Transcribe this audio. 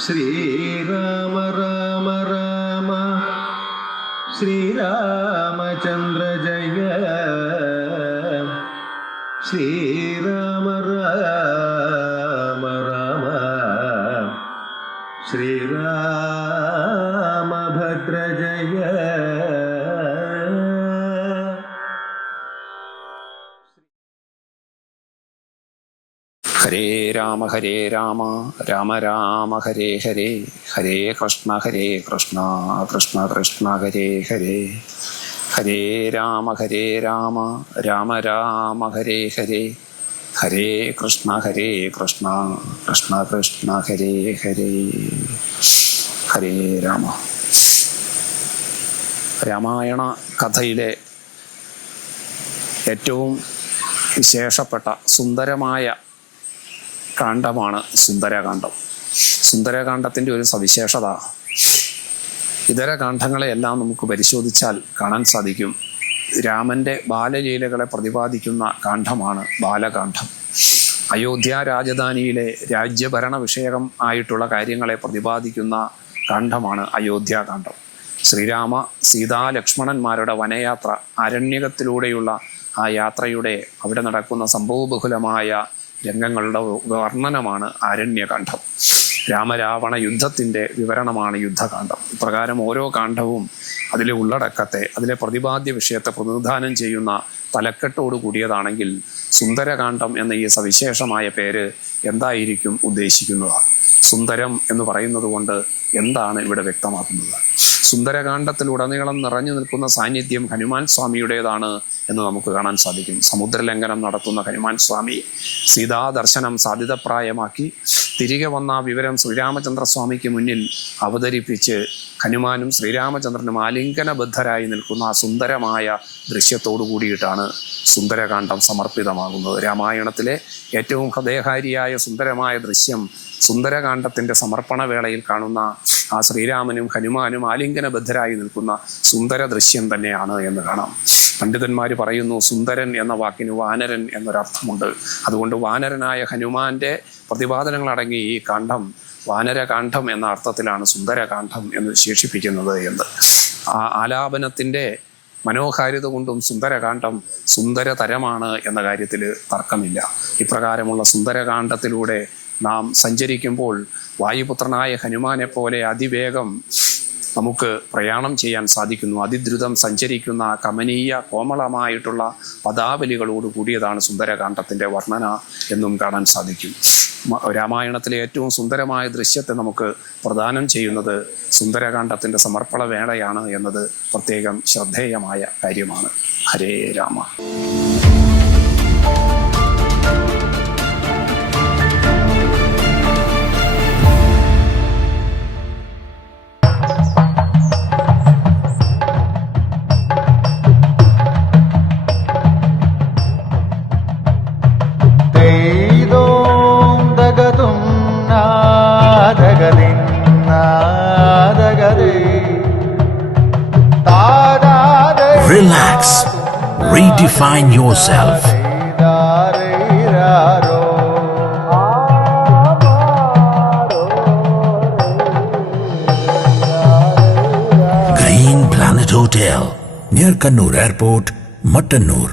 ശ്രീരാമ രാമ രാമ ശ്രീരാമചന്ദ്ര ജയ ശ്രീരാമ രാമ രാമ ശ്രീരാമഭദ്ര ജയ. ഹരേ രാമ രാമ രാമ ഹരേ ഹരേ, ഹരേ കൃഷ്ണ കൃഷ്ണ കൃഷ്ണ ഹരേ ഹരേ. ഹരേ രാമ രാമ രാമ ഹരേ ഹരേ, ഹരേ കൃഷ്ണ കൃഷ്ണ കൃഷ്ണ ഹരേ ഹരേ. ഹരേ രാമ. രാമായണ കഥയിലെ ഏറ്റവും വിശേഷപ്പെട്ട സുന്ദരമായ കാണ്ഡമാണ് സുന്ദരകാന്ഡം. സുന്ദരകാന്ഡത്തിൻ്റെ ഒരു സവിശേഷത, ഇതര കാണ്ഡങ്ങളെയെല്ലാം നമുക്ക് പരിശോധിച്ചാൽ കാണാൻ സാധിക്കും, രാമൻ്റെ ബാലലീലകളെ പ്രതിപാദിക്കുന്ന കാണ്ഡമാണ് ബാലകാന്ഡം. അയോധ്യ രാജധാനിയിലെ രാജ്യഭരണ വിഷയം ആയിട്ടുള്ള കാര്യങ്ങളെ പ്രതിപാദിക്കുന്ന കാണ്ഡമാണ് അയോധ്യാകാന്ഡം. ശ്രീരാമ സീതാ ലക്ഷ്മണന്മാരുടെ വനയാത്ര, അരണ്യകത്തിലൂടെയുള്ള ആ യാത്രയുടെ അവിടെ നടക്കുന്ന സംഭവബഹുലമായ രംഗങ്ങളുടെ വർണ്ണനമാണ് ആരണ്യകാന്ഡം. രാമരാവണ യുദ്ധത്തിൻ്റെ വിവരണമാണ് യുദ്ധകാന്ഡം. ഇപ്രകാരം ഓരോ കാണ്ഡവും അതിലെ ഉള്ളടക്കത്തെ, അതിലെ പ്രതിപാദ്യ വിഷയത്തെ പ്രതിനിധാനം ചെയ്യുന്ന തലക്കെട്ടോട് കൂടിയതാണെങ്കിൽ സുന്ദരകാന്ഡം എന്ന ഈ സവിശേഷമായ പേര് എന്തായിരിക്കും ഉദ്ദേശിക്കുന്നത്? സുന്ദരം എന്ന് പറയുന്നത് കൊണ്ട് എന്താണ് ഇവിടെ വ്യക്തമാക്കുന്നത്? സുന്ദരകാന്ഡത്തിലുടനീളം നിറഞ്ഞു നിൽക്കുന്ന സാന്നിധ്യം ഹനുമാൻ സ്വാമിയുടേതാണ് എന്ന് നമുക്ക് കാണാൻ സാധിക്കും. സമുദ്രലംഘനം നടത്തുന്ന ഹനുമാൻ സ്വാമി സീതാദർശനം സാധ്യതപ്രായമാക്കി തിരികെ വന്ന വിവരം ശ്രീരാമചന്ദ്രസ്വാമിക്ക് മുന്നിൽ അവതരിപ്പിച്ച് ഹനുമാനും ശ്രീരാമചന്ദ്രനും ആലിംഗനബദ്ധരായി നിൽക്കുന്ന ആ സുന്ദരമായ ദൃശ്യത്തോടു കൂടിയിട്ടാണ് സുന്ദരകാന്ഡം സമർപ്പിതമാകുന്നത്. രാമായണത്തിലെ ഏറ്റവും ഹൃദയഹാരിയായ സുന്ദരമായ ദൃശ്യം സുന്ദരകാന്ഡത്തിൻ്റെ സമർപ്പണ വേളയിൽ കാണുന്ന ആ ശ്രീരാമനും ഹനുമാനും ആലിംഗനബദ്ധരായി നിൽക്കുന്ന സുന്ദര ദൃശ്യം തന്നെയാണ് എന്ന് കാണാം. പണ്ഡിതന്മാർ പറയുന്നു, സുന്ദരൻ എന്ന വാക്കിന് വാനരൻ എന്നൊരർത്ഥമുണ്ട്. അതുകൊണ്ട് വാനരനായ ഹനുമാന്റെ പ്രതിപാദനങ്ങളടങ്ങി ഈ കാണ്ഡം വാനരകാന്ഡം എന്ന അർത്ഥത്തിലാണ് സുന്ദരകാന്ഡം എന്ന് വിശേഷിപ്പിക്കുന്നത് എന്ന്. ആ ആലാപനത്തിൻ്റെ മനോഹാരിത കൊണ്ടും സുന്ദരകാന്ഡം സുന്ദരതരമാണ് എന്ന കാര്യത്തിൽ തർക്കമില്ല. ഇപ്രകാരമുള്ള സുന്ദരകാന്ഡത്തിലൂടെ നാം സഞ്ചരിക്കുമ്പോൾ വായുപുത്രനായ ഹനുമാനെ പോലെ അതിവേഗം നമുക്ക് പ്രയാണം ചെയ്യാൻ സാധിക്കുന്നു. അതിദ്രുതം സഞ്ചരിക്കുന്ന കമനീയ കോമളമായിട്ടുള്ള പദാവലികളോട് കൂടിയതാണ് സുന്ദരകാന്ഡത്തിൻ്റെ വർണ്ണന എന്നും കാണാൻ സാധിക്കും. രാമായണത്തിലെ ഏറ്റവും സുന്ദരമായ ദൃശ്യത്തെ നമുക്ക് പ്രദാനം ചെയ്യുന്നത് സുന്ദരകാന്ഡത്തിൻ്റെ സമർപ്പണ വേളയാണ് എന്നത് പ്രത്യേകം ശ്രദ്ധേയമായ കാര്യമാണ്. Hare Rama. Relax. Redefine yourself. Green Planet Hotel, near Kannur Airport, Mattanur.